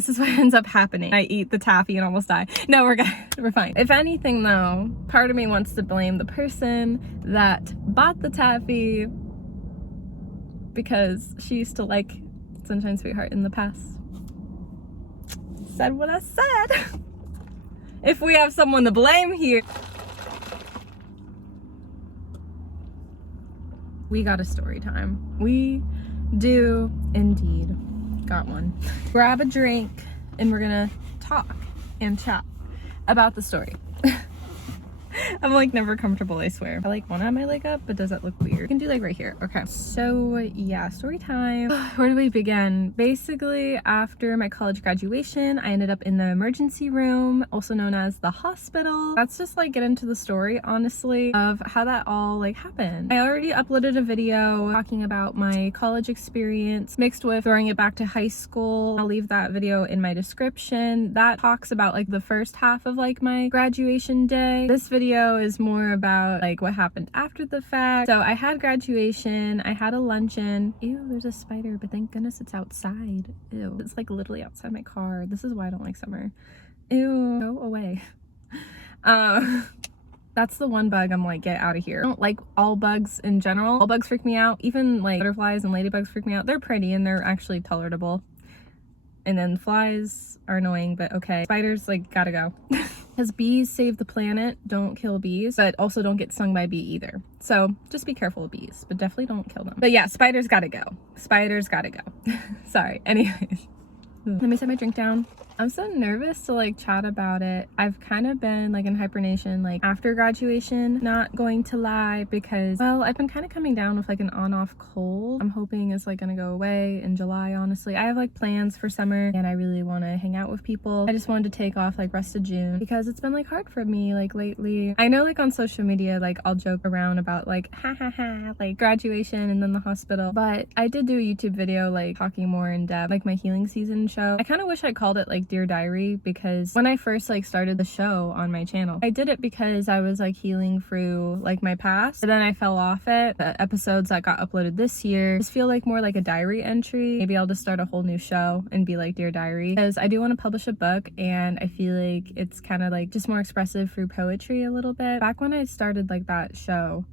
This is what ends up happening. I eat the taffy and almost die. No, we're good. We're fine. If anything though, part of me wants to blame the person that bought the taffy because she used to like Sunshine Sweetheart in the past. Said what I said. If we have someone to blame here. We got a story time. We do indeed. Got one. Grab a drink and we're gonna talk and chat about the story. I'm like never comfortable, I swear. I like one have my leg up, but does that look weird? You can do like right here. Okay. So yeah, story time. Where do we begin? Basically, after my college graduation, I ended up in the emergency room, also known as the hospital. Let's just like get into the story, honestly, of how that all like happened. I already uploaded a video talking about my college experience mixed with throwing it back to high school. I'll leave that video in my description. That talks about like the first half of like my graduation day. This video is more about like what happened after the fact. So I had graduation, I had a luncheon. Ew, there's a spider, but thank goodness it's outside. Ew, it's like literally outside my car. This is why I don't like summer. Ew, go away. That's the one bug I'm like, get out of here. I don't like all bugs in general. All bugs freak me out. Even like butterflies and ladybugs freak me out. They're pretty and they're actually tolerable. And then flies are annoying, but okay. Spiders, like, gotta go. Because bees save the planet. Don't kill bees, but also don't get stung by a bee either. So just be careful of bees, but definitely don't kill them. But yeah, spiders gotta go. Spiders gotta go. Sorry. Anyways. Let me set my drink down. I'm so nervous to like chat about it. I've kind of been like in hibernation like after graduation, not going to lie, because well, I've been kind of coming down with like an on-off cold. I'm hoping it's like gonna go away in July. Honestly, I have like plans for summer and I really want to hang out with people. I just wanted to take off like rest of June because it's been like hard for me like lately. I know like on social media like I'll joke around about like ha ha ha like graduation and then the hospital, but I did do a YouTube video like talking more in depth like my healing season show. I kind of wish I called it like Dear Diary, because when I first like started the show on my channel, I did it because I was like healing through like my past, but then I fell off it. The episodes that got uploaded this year just feel like more like a diary entry. Maybe I'll just start a whole new show and be like Dear Diary, because I do want to publish a book and I feel like it's kind of like just more expressive through poetry a little bit. Back when I started like that show,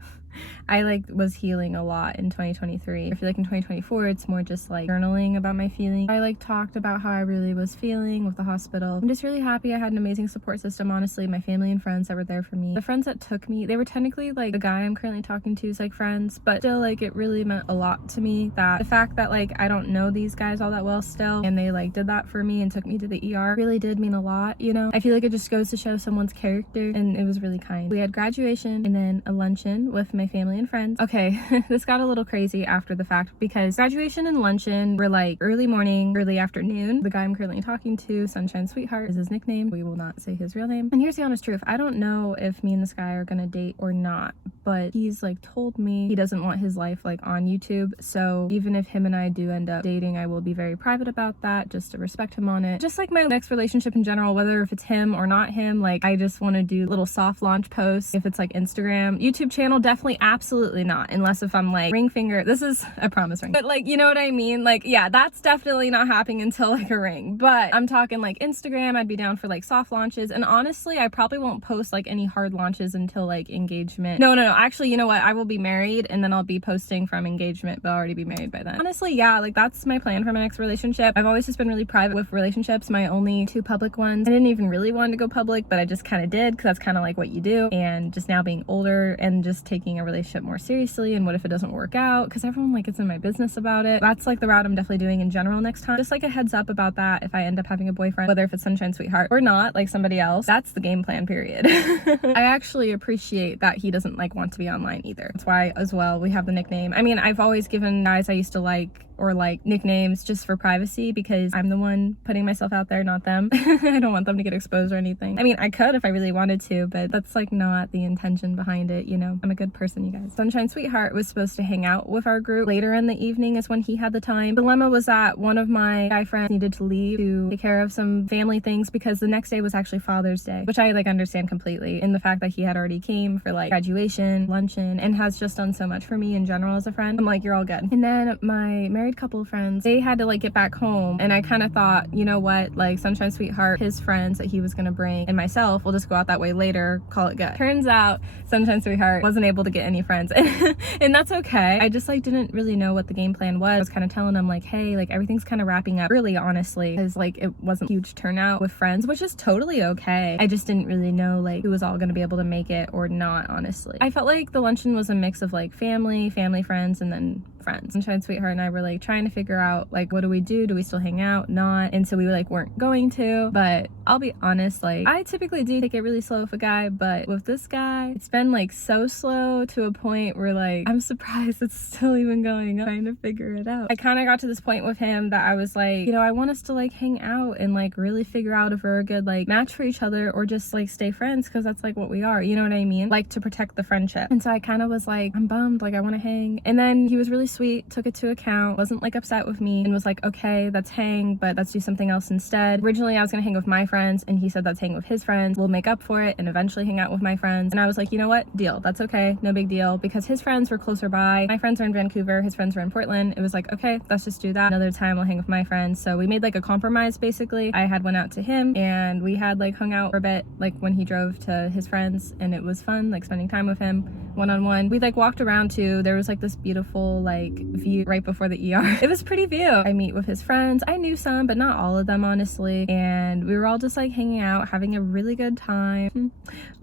I like was healing a lot in 2023. I feel like in 2024 it's more just like journaling about my feelings. I like talked about how I really was feeling with the hospital. I'm just really happy I had an amazing support system, honestly. My family and friends that were there for me. The friends that took me, they were technically like the guy I'm currently talking to is like friends, but still like it really meant a lot to me that the fact that like I don't know these guys all that well still, and they like did that for me and took me to the ER really did mean a lot, you know? I feel like it just goes to show someone's character, and it was really kind. We had graduation and then a luncheon with my family and friends. Okay, this got a little crazy after the fact because graduation and luncheon were like early morning, early afternoon. The guy I'm currently talking to, Sunshine Sweetheart, is his nickname. We will not say his real name. And here's the honest truth. I don't know if me and this guy are gonna date or not, but he's like told me he doesn't want his life like on YouTube. So even if him and I do end up dating, I will be very private about that just to respect him on it. Just like my next relationship in general, whether if it's him or not him, like I just want to do little soft launch posts. If it's like Instagram, YouTube channel, definitely absolutely not, unless if I'm like ring finger. This is a promise ring, but like, you know what I mean? Like, yeah, that's definitely not happening until like a ring. But I'm talking like Instagram, I'd be down for like soft launches. And honestly, I probably won't post like any hard launches until like engagement. No, actually, you know what? I will be married and then I'll be posting from engagement, but I'll already be married by then. Honestly, yeah, like that's my plan for my next relationship. I've always just been really private with relationships. My only 2 public ones, I didn't even really want to go public, but I just kind of did because that's kind of like what you do. And just now being older and just taking a relationship more seriously, and what if it doesn't work out, because everyone like gets in my business about it. That's like the route I'm definitely doing in general next time. Just like a heads up about that if I end up having a boyfriend, whether if it's Sunshine Sweetheart or not, like somebody else. That's the game plan, period. I actually appreciate that he doesn't like want to be online either. That's why as well we have the nickname. I mean, I've always given guys I used to like or like nicknames just for privacy, because I'm the one putting myself out there, not them. I don't want them to get exposed or anything. I mean, I could if I really wanted to, but that's like not the intention behind it, you know? I'm a good person, you guys. Sunshine Sweetheart was supposed to hang out with our group later in the evening is when he had the time. The dilemma was that one of my guy friends needed to leave to take care of some family things because the next day was actually Father's Day, which I like understand completely, in the fact that he had already came for like graduation, luncheon, and has just done so much for me in general as a friend. I'm like, you're all good. And then my married married couple friends, they had to like get back home, and I kind of thought, you know what, like Sunshine Sweetheart, his friends that he was gonna bring, and myself will just go out that way later, call it good. Turns out Sunshine Sweetheart wasn't able to get any friends and that's okay. I just like didn't really know what the game plan was. I was kind of telling them like, hey, like everything's kind of wrapping up really, honestly, because like it wasn't a huge turnout with friends, which is totally okay. I just didn't really know like who was all gonna be able to make it or not, honestly. I felt like the luncheon was a mix of like family friends, and then friends. Sunshine Sweetheart and I were like trying to figure out like, what do we do? Do we still hang out? Not. And so we like weren't going to, but I'll be honest, like I typically do take it really slow with a guy, but with this guy, it's been like so slow to a point where like I'm surprised it's still even going on, trying to figure it out. I kind of got to this point with him that I was like, you know, I want us to like hang out and like really figure out if we're a good like match for each other, or just like stay friends, because that's like what we are, you know what I mean? Like to protect the friendship. And so I kind of was like, I'm bummed, like I want to hang. And then he was really sweet, took it to account, wasn't like upset with me, and was like, okay, let's hang, but let's do something else instead. Originally I was gonna hang with my friends, and he said let's hang with his friends, we'll make up for it and eventually hang out with my friends. And I was like, you know what, deal, that's okay, no big deal, because his friends were closer by. My friends are in Vancouver, his friends were in Portland. It was like, okay, let's just do that. Another time I'll hang with my friends. So we made like a compromise basically. I had went out to him, and we had like hung out for a bit, like when he drove to his friends, and it was fun like spending time with him one-on-one. We like walked around too. There was like this beautiful like view right before the ER. It was pretty view. I meet with his friends. I knew some, but not all of them, honestly. And we were all just like hanging out, having a really good time.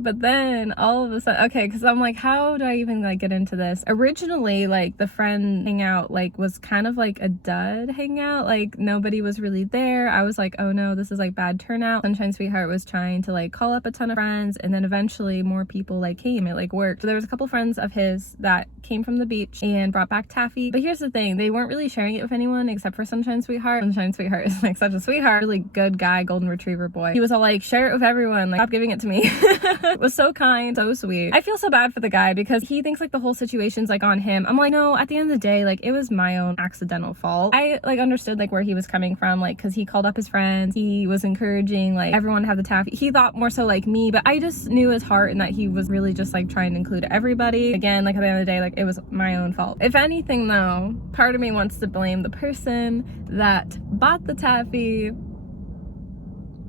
But then all of a sudden, okay, because I'm like, how do I even like get into this? Originally, like the friend hangout like was kind of like a dud hangout. Like nobody was really there. I was like, oh no, this is like bad turnout. Sunshine Sweetheart was trying to like call up a ton of friends, and then eventually more people like came. It like worked. So there was a couple friends of his that came from the beach and brought back taffy. But here's the thing, they weren't really sharing it with anyone except for Sunshine Sweetheart. Sunshine Sweetheart is like such a sweetheart, really good guy, golden retriever boy. He was all like, share it with everyone, like stop giving it to me. It was so kind, so sweet. I feel so bad for the guy because he thinks like the whole situation's like on him. I'm like, no, at the end of the day, like it was my own accidental fault. I like understood like where he was coming from, like because he called up his friends, he was encouraging like everyone to have the taffy. He thought more so like me, but I just knew his heart and that he was really just like trying to include everybody. Again, like at the end of the day, like it was my own fault. If anything though, part of me wants to blame the person that bought the taffy,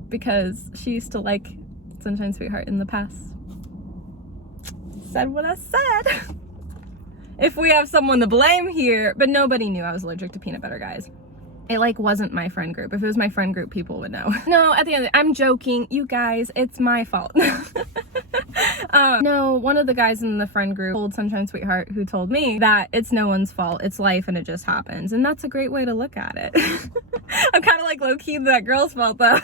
because she used to like Sunshine Sweetheart in the past. Said what I said. If we have someone to blame here, but nobody knew I was allergic to peanut butter, guys. It like wasn't my friend group. If it was my friend group, people would know. No, at the end of the day, I'm joking, you guys, it's my fault. No, one of the guys in the friend group told Sunshine Sweetheart, who told me that it's no one's fault, it's life and it just happens. And that's a great way to look at it. I'm kind of like low-key that girl's fault though.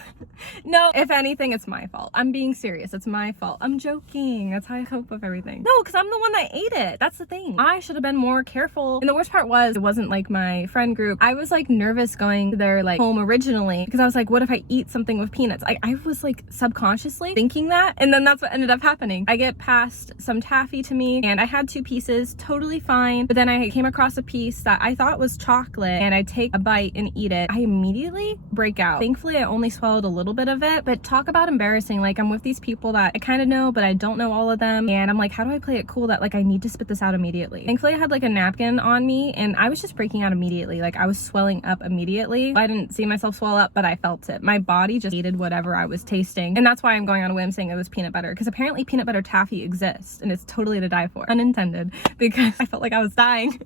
No, if anything, it's my fault. I'm being serious, it's my fault. I'm joking, that's how I cope with everything. No, because I'm the one that ate it, that's the thing. I should have been more careful. And the worst part was, it wasn't like my friend group. I was like nervous going to their like home originally, because I was like, what if I eat something with peanuts? I was like subconsciously thinking that, and then that's what ended up happening. I get passed some taffy to me, and I had 2 pieces, totally fine, but then I came across a piece that I thought was chocolate, and I take a bite and eat it. I immediately break out. Thankfully, I only swallowed a little bit of it, but talk about embarrassing. Like I'm with these people that I kind of know, but I don't know all of them, and I'm like, how do I play it cool that like I need to spit this out immediately? Thankfully, I had like a napkin on me, and I was just breaking out immediately. Like I was swelling up immediately. I didn't see myself swell up, but I felt it. My body just hated whatever I was tasting, and that's why I'm going on a whim saying it was peanut butter, because apparently peanut butter taffy exists, and it's totally to die for. Unintended, because I felt like I was dying.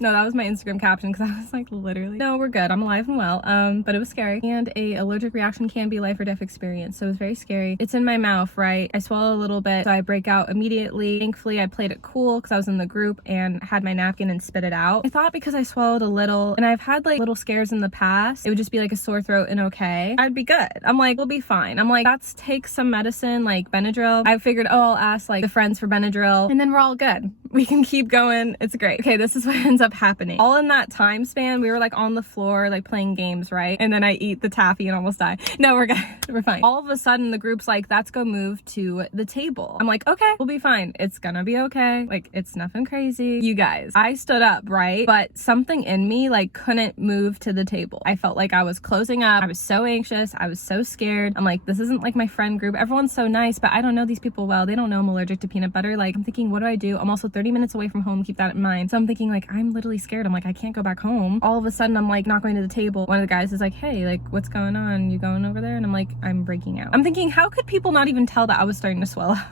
No, that was my Instagram caption, because I was like, literally, no, we're good, I'm alive and well. But it was scary, and a allergic reaction can be life or death experience, so it was very scary. It's in my mouth, right? I swallow a little bit, so I break out immediately. Thankfully, I played it cool because I was in the group and had my napkin and spit it out. I thought because I swallowed a little, and I've had like little scares in the past, it would just be like a sore throat and okay, I'd be good. I'm like, we'll be fine. I'm like, let's take some medicine like Benadryl. I figured, oh, I'll ask like the friends for Benadryl, and then we're all good. We can keep going, it's great. Okay, this is what ends up happening. All in that time span, we were like on the floor, like playing games, right? And then I eat the taffy and almost die. No, we're good, we're fine. All of a sudden, the group's like, let's go move to the table. I'm like, okay, we'll be fine. It's gonna be okay. Like, it's nothing crazy. You guys, I stood up, right? But something in me like couldn't move to the table. I felt like I was closing up. I was so anxious. I was so scared. I'm like, this isn't like my friend group. Everyone's so nice, but I don't know these people well. They don't know I'm allergic to peanut butter. Like, I'm thinking, what do I do? I'm also 30 30 minutes away from home, keep that in mind. So I'm thinking like, I'm literally scared. I'm like, I can't go back home. All of a sudden I'm like not going to the table. One of the guys is like, hey, like what's going on? You going over there? And I'm like, I'm breaking out. I'm thinking, how could people not even tell that I was starting to swell up?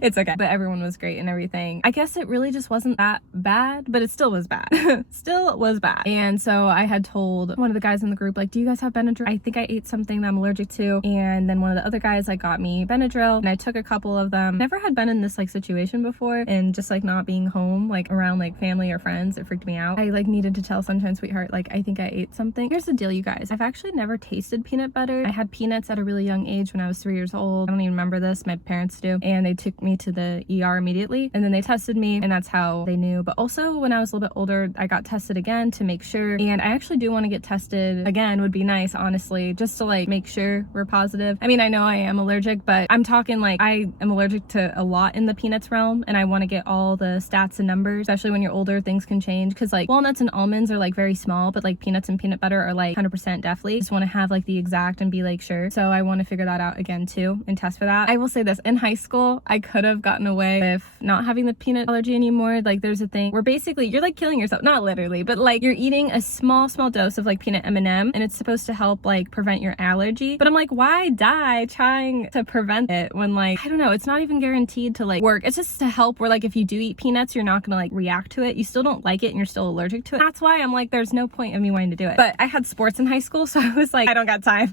It's okay, but everyone was great and everything. I guess it really just wasn't that bad, but it still was bad. Still was bad. And so I had told one of the guys in the group, like, do you guys have Benadryl? I think I ate something that I'm allergic to. And then one of the other guys like got me Benadryl, and I took a couple of them. Never had been in this like situation before, and just like not being home like around like family or friends, it freaked me out. I like needed to tell Sunshine Sweetheart, like, I think I ate something. Here's the deal, you guys. I've actually never tasted peanut butter. I had peanuts at a really young age when I was 3 years old. I don't even remember this. My parents do. And they took me to the ER immediately, and then they tested me, and that's how they knew. But also when I was a little bit older, I got tested again to make sure, and I actually do want to get tested again. Would be nice, honestly, just to like make sure we're positive. I mean, I know I am allergic, but I'm talking like I am allergic to a lot in the peanuts realm, and I want to get all the stats and numbers. Especially when you're older, things can change, because like walnuts and almonds are like very small, but like peanuts and peanut butter are like 100% definitely. Just want to have like the exact and be like sure. So I want to figure that out again too and test for that. I will say this, in high school I could have gotten away with not having the peanut allergy anymore. Like there's a thing where basically you're like killing yourself, not literally, but like you're eating a small dose of like peanut M&M, and it's supposed to help like prevent your allergy. But I'm like, why die trying to prevent it when like, I don't know, it's not even guaranteed to like work. It's just to help where like if you do eat peanuts, you're not gonna like react to it. You still don't like it and you're still allergic to it. That's why I'm like, there's no point of me wanting to do it. But I had sports in high school, so I was like, I don't got time.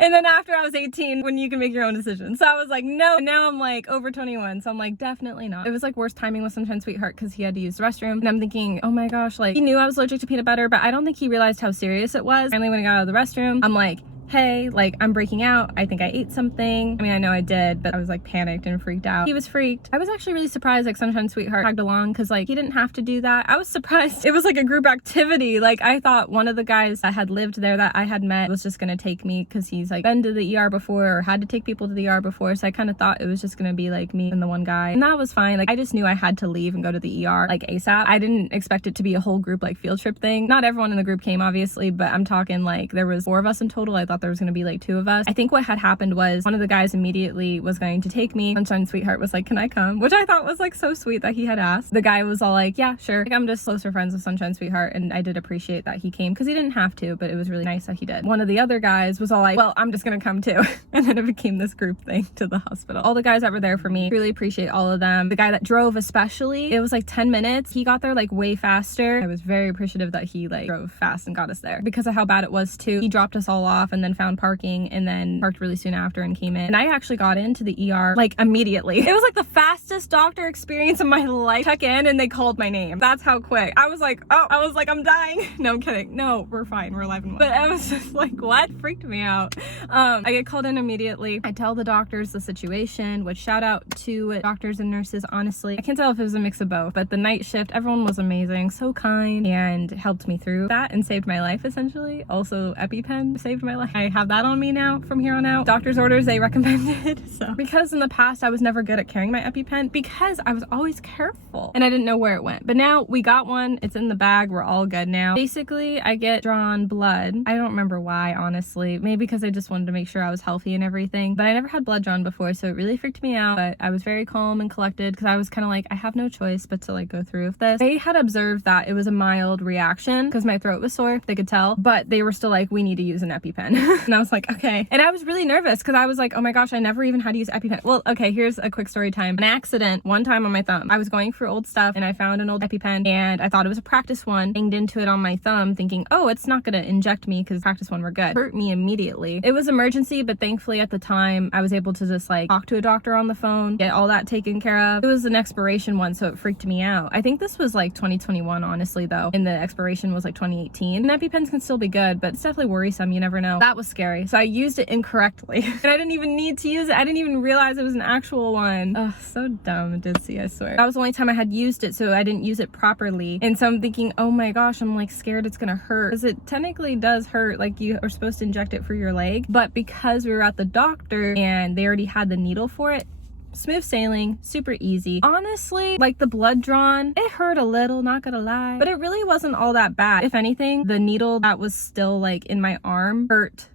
And then after I was 18, when you can make your own decisions, so I was like, no. Now I'm like over 21, so I'm like, definitely not. It was like worst timing with Sunshine Sweetheart because he had to use the restroom, and I'm thinking, oh my gosh, like he knew I was allergic to peanut butter, but I don't think he realized how serious it was. Finally, when I got out of the restroom, I'm like, hey, like I'm breaking out. I think I ate something. I mean, I know I did, but I was like panicked and freaked out. He was freaked. I was actually really surprised like Sunshine Sweetheart tagged along, because like he didn't have to do that. I was surprised. It was like a group activity. Like I thought one of the guys that had lived there that I had met was just gonna take me, because he's like been to the ER before or had to take people to the ER before. So I kind of thought it was just gonna be like me and the one guy, and that was fine. Like I just knew I had to leave and go to the ER like ASAP. I didn't expect it to be a whole group like field trip thing. Not everyone in the group came obviously, but I'm talking like there was 4 of us in total. I thought there was gonna be like 2 of us. I think what had happened was one of the guys immediately was going to take me. Sunshine Sweetheart was like, can I come? Which I thought was like so sweet that he had asked. The guy was all like, yeah, sure. Like I'm just closer friends with Sunshine Sweetheart, and I did appreciate that he came because he didn't have to, but it was really nice that he did. One of the other guys was all like, well, I'm just gonna come too. And then it became this group thing to the hospital. All the guys that were there for me, really appreciate all of them. The guy that drove especially, it was like 10 minutes. He got there like way faster. I was very appreciative that he like drove fast and got us there because of how bad it was too. He dropped us all off and then found parking, and then parked really soon after and came in. And I actually got into the ER like immediately. It was like the fastest doctor experience of my life. Check in and they called my name. That's how quick. I was like, oh, I was like, I'm dying. No, I'm kidding. No, we're fine. We're alive and well. But I was just like, what? Freaked me out. I get called in immediately. I tell the doctors the situation, which shout out to doctors and nurses, honestly. I can't tell if it was a mix of both, but the night shift, everyone was amazing, so kind, and helped me through that and saved my life essentially. Also, EpiPen saved my life. I have that on me now from here on out. Doctor's orders, they recommended. So because in the past I was never good at carrying my EpiPen because I was always careful and I didn't know where it went. But now we got one, it's in the bag, we're all good now. Basically, I get drawn blood. I don't remember why, honestly. Maybe because I just wanted to make sure I was healthy and everything. But I never had blood drawn before, so it really freaked me out. But I was very calm and collected because I was kind of like, I have no choice but to like go through with this. They had observed that it was a mild reaction because my throat was sore, they could tell, but they were still like, we need to use an EpiPen. And I was like, okay. And I was really nervous because I was like, oh my gosh, I never even had to use EpiPen. Well, okay, here's a quick story time. An accident one time on my thumb. I was going through old stuff and I found an old EpiPen and I thought it was a practice one. Banged into it on my thumb thinking, oh, it's not gonna inject me because practice one were good. Hurt me immediately. It was emergency, but thankfully at the time I was able to just like talk to a doctor on the phone, get all that taken care of. It was an expiration one, so it freaked me out. I think this was like 2021, honestly though, and the expiration was like 2018. And EpiPens can still be good, but it's definitely worrisome, you never know. That was scary. So I used it incorrectly and I didn't even need to use it. I didn't even realize it was an actual one. Ugh, so dumb, Ditsy, I swear. That was the only time I had used it, so I didn't use it properly. And so I'm thinking, oh my gosh, I'm like scared it's gonna hurt. Because it technically does hurt, like you are supposed to inject it for your leg. But because we were at the doctor and they already had the needle for it, smooth sailing, super easy. Honestly, like the blood drawn, it hurt a little, not gonna lie, but it really wasn't all that bad. If anything, the needle that was still like in my arm hurt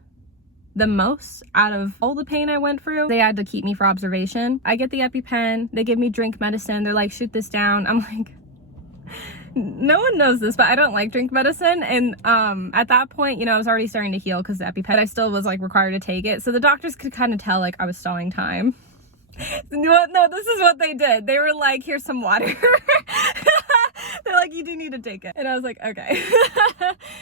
the most out of all the pain I went through. They had to keep me for observation. I get the EpiPen, they give me drink medicine, they're like, shoot this down. I'm like, no one knows this, but I don't like drink medicine. And at that point, you know, I was already starting to heal because the EpiPen, I still was like required to take it. So the doctors could kind of tell like I was stalling time. No, this is what they did. They were like, here's some water. They're like, you do need to take it. And I was like, okay.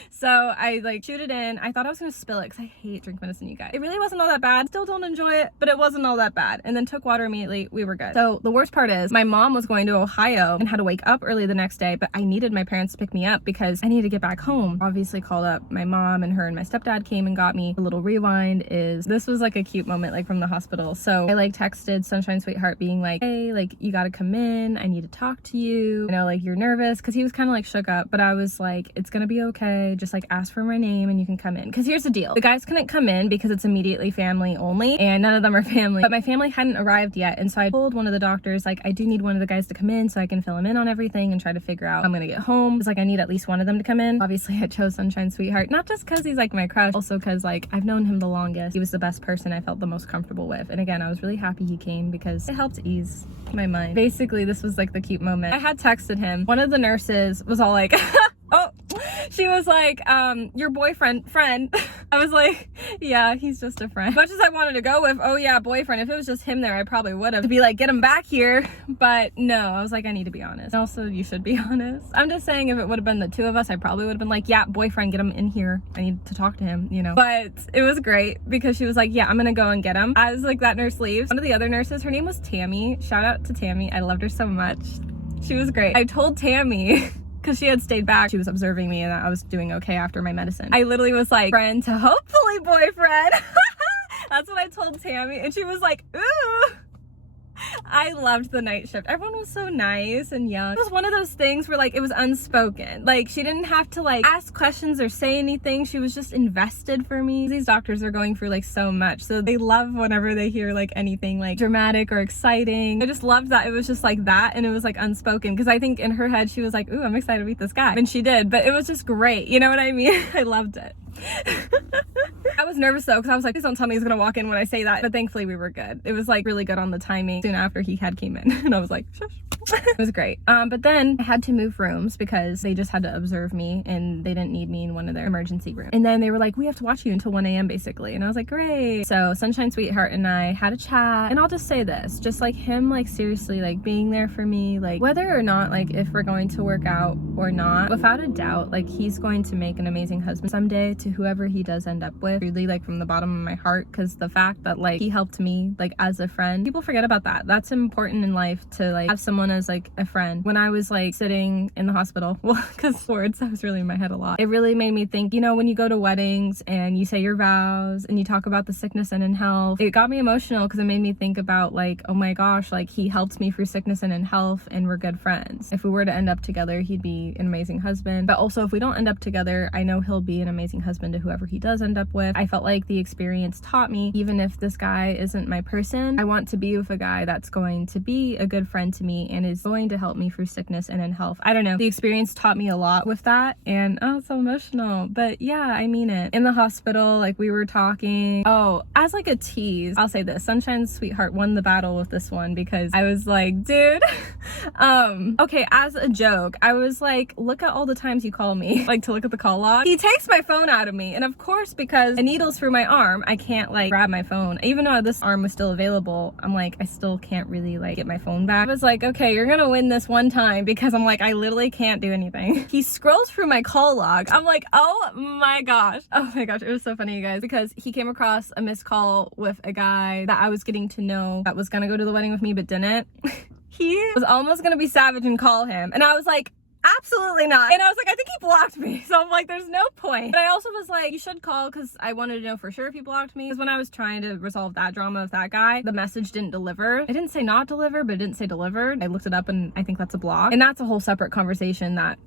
So I like shoot it in. I thought I was gonna spill it because I hate drink medicine, you guys. It really wasn't all that bad. Still don't enjoy it, but it wasn't all that bad. And then took water immediately. We were good. So the worst part is my mom was going to Ohio and had to wake up early the next day, but I needed my parents to pick me up because I needed to get back home. Obviously called up my mom, and her and my stepdad came and got me. A little rewind is this was like a cute moment like from the hospital. So I like texted Sunshine Sweetheart being like, hey, like you gotta come in. I need to talk to you. I know like you're nervous, because he was kind of like shook up, but I was like, it's gonna be okay. Just like ask for my name and you can come in. Because here's the deal. The guys couldn't come in because it's immediately family only, and none of them are family. But my family hadn't arrived yet. And so I told one of the doctors, like, I do need one of the guys to come in so I can fill him in on everything and try to figure out how I'm gonna get home. It's like, I need at least one of them to come in. Obviously I chose Sunshine Sweetheart, not just because he's like my crush, also because like I've known him the longest. He was the best person I felt the most comfortable with. And again, I was really happy he came because it helped ease my mind. Basically, this was like the cute moment. I had texted him. One of the nurses was all like, oh, she was like, your boyfriend, friend. I was like, yeah, he's just a friend. As much as I wanted to go with, oh yeah, boyfriend, if it was just him there, I probably would have. To be like, get him back here. But no, I was like, I need to be honest. Also, you should be honest. I'm just saying, if it would have been the two of us, I probably would have been like, yeah, boyfriend, get him in here. I need to talk to him, you know. But it was great because she was like, yeah, I'm gonna go and get him. As like that nurse leaves, one of the other nurses, her name was Tammy. Shout out to Tammy. I loved her so much. She was great. I told Tammy, because she had stayed back, she was observing me and I was doing okay after my medicine. I literally was like, friend to hopefully boyfriend. That's what I told Tammy, and she was like, ooh. I loved the night shift. Everyone was so nice and young. It was one of those things where like it was unspoken. Like she didn't have to like ask questions or say anything. She was just invested for me. These doctors are going through like so much, so they love whenever they hear like anything like dramatic or exciting. I just loved that it was just like that, and it was like unspoken, because I think in her head she was like, ooh, I'm excited to meet this guy, and she did. But it was just great, you know what I mean? I loved it. I was nervous though, because I was like, please don't tell me he's gonna walk in when I say that. But thankfully we were good. It was like really good on the timing soon after he had came in. And I was like, shush. It was great. But then I had to move rooms because they just had to observe me and they didn't need me in one of their emergency rooms. And then they were like, we have to watch you until 1 a.m. basically. And I was like, great. So Sunshine Sweetheart and I had a chat, and I'll just say this, just like him, like seriously, like being there for me, like whether or not, like if we're going to work out or not, without a doubt, like he's going to make an amazing husband someday to whoever he does end up with, really, like from the bottom of my heart. Because the fact that like he helped me like as a friend, people forget about that. That's important in life, to like have someone as like a friend. When I was like sitting in the hospital, well, because words, I was really in my head a lot, it really made me think, you know, when you go to weddings and you say your vows and you talk about the sickness and in health, it got me emotional because it made me think about like, oh my gosh, like he helped me through sickness and in health, and we're good friends. If we were to end up together, he'd be an amazing husband. But also if we don't end up together, I know he'll be an amazing husband to whoever he does end up with. I felt like the experience taught me, even if this guy isn't my person, I want to be with a guy that's going to be a good friend to me and is going to help me through sickness and in health. I don't know. The experience taught me a lot with that, and oh, it's so emotional. But yeah, I mean it. In the hospital, like we were talking. Oh, as like a tease, I'll say this. Sunshine Sweetheart won the battle with this one because I was like, dude, okay, as a joke, I was like, look at all the times you call me, like to look at the call log. He takes my phone out of me, and of course, because a needle's through my arm, I can't like grab my phone. Even though this arm was still available, I'm like, I still can't really like get my phone back. I was like, okay, you're gonna win this one time, because I'm like, I literally can't do anything. He scrolls through my call log. I'm like, oh my gosh. Oh my gosh, it was so funny, you guys, because he came across a missed call with a guy that I was getting to know that was gonna go to the wedding with me but didn't. He was almost gonna be savage and call him, and I was like, absolutely not. And I was like, I think he blocked me. So I'm like, there's no point. But I also was like, you should call, because I wanted to know for sure if he blocked me. Because when I was trying to resolve that drama with that guy, the message didn't deliver. It didn't say not delivered, but it didn't say delivered. I looked it up, and I think that's a block. And that's a whole separate conversation that,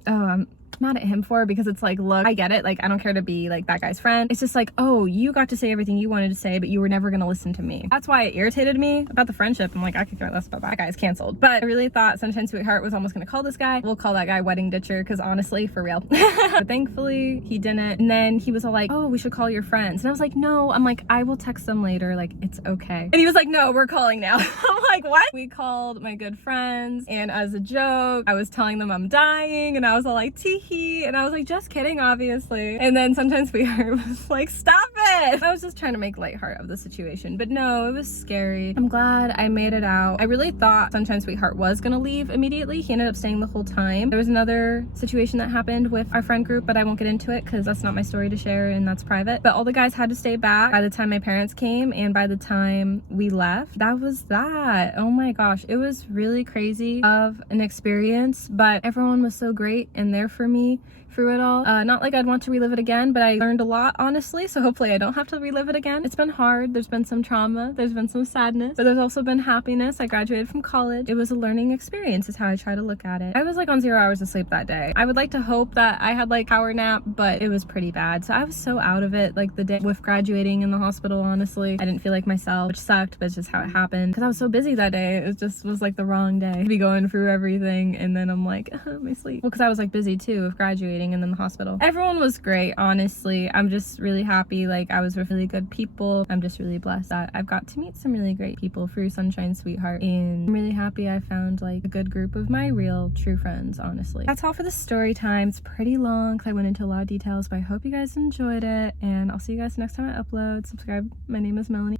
mad at him for, because it's like, look, I get it, like I don't care to be like that guy's friend. It's just like, oh, you got to say everything you wanted to say, but you were never gonna listen to me. That's why it irritated me about the friendship. I'm like, I could care less about that. Guy's canceled. But I really thought Sunshine Sweetheart was almost gonna call this guy. We'll call that guy Wedding Ditcher, because honestly, for real. But thankfully he didn't. And then he was all like, oh, we should call your friends. And I was like, no. I'm like, I will text them later, like it's okay. And he was like, no, we're calling now. I'm like, what? We called my good friends, and as a joke I was telling them I'm dying, and I was all like, tee-hee, and I was like, just kidding, obviously. And then Sunshine Sweetheart was like, stop it. I was just trying to make light heart of the situation, but no, it was scary. I'm glad I made it out. I really thought Sunshine Sweetheart was gonna leave immediately. He ended up staying the whole time. There was another situation that happened with our friend group, but I won't get into it because that's not my story to share and that's private. But all the guys had to stay back by the time my parents came, and by the time we left, that was that. Oh my gosh, it was really crazy of an experience, but everyone was so great and there for me through it all. Not like I'd want to relive it again, but I learned a lot, honestly, so hopefully I don't have to relive it again. It's been hard. There's been some trauma, there's been some sadness, but there's also been happiness. I graduated from college. It was a learning experience is how I try to look at it. I was like on 0 hours of sleep that day. I would like to hope that I had like power nap, but it was pretty bad. So I was so out of it, like the day with graduating in the hospital, honestly. I didn't feel like myself, which sucked, but it's just how it happened. Because I was so busy that day. It just was like the wrong day to be going through everything, and then I'm like, my sleep. Well, because I was like busy too with graduating and then the hospital. Everyone was great, honestly. I'm just really happy. Like I was with really good people. I'm just really blessed that I've got to meet some really great people through Sunshine Sweetheart, and I'm really happy I found like a good group of my real true friends, honestly. That's all for the story time. It's pretty long because I went into a lot of details, but I hope you guys enjoyed it, and I'll see you guys next time I upload. Subscribe. My name is Melanie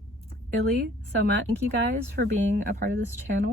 Illy so much. Thank you guys for being a part of this channel.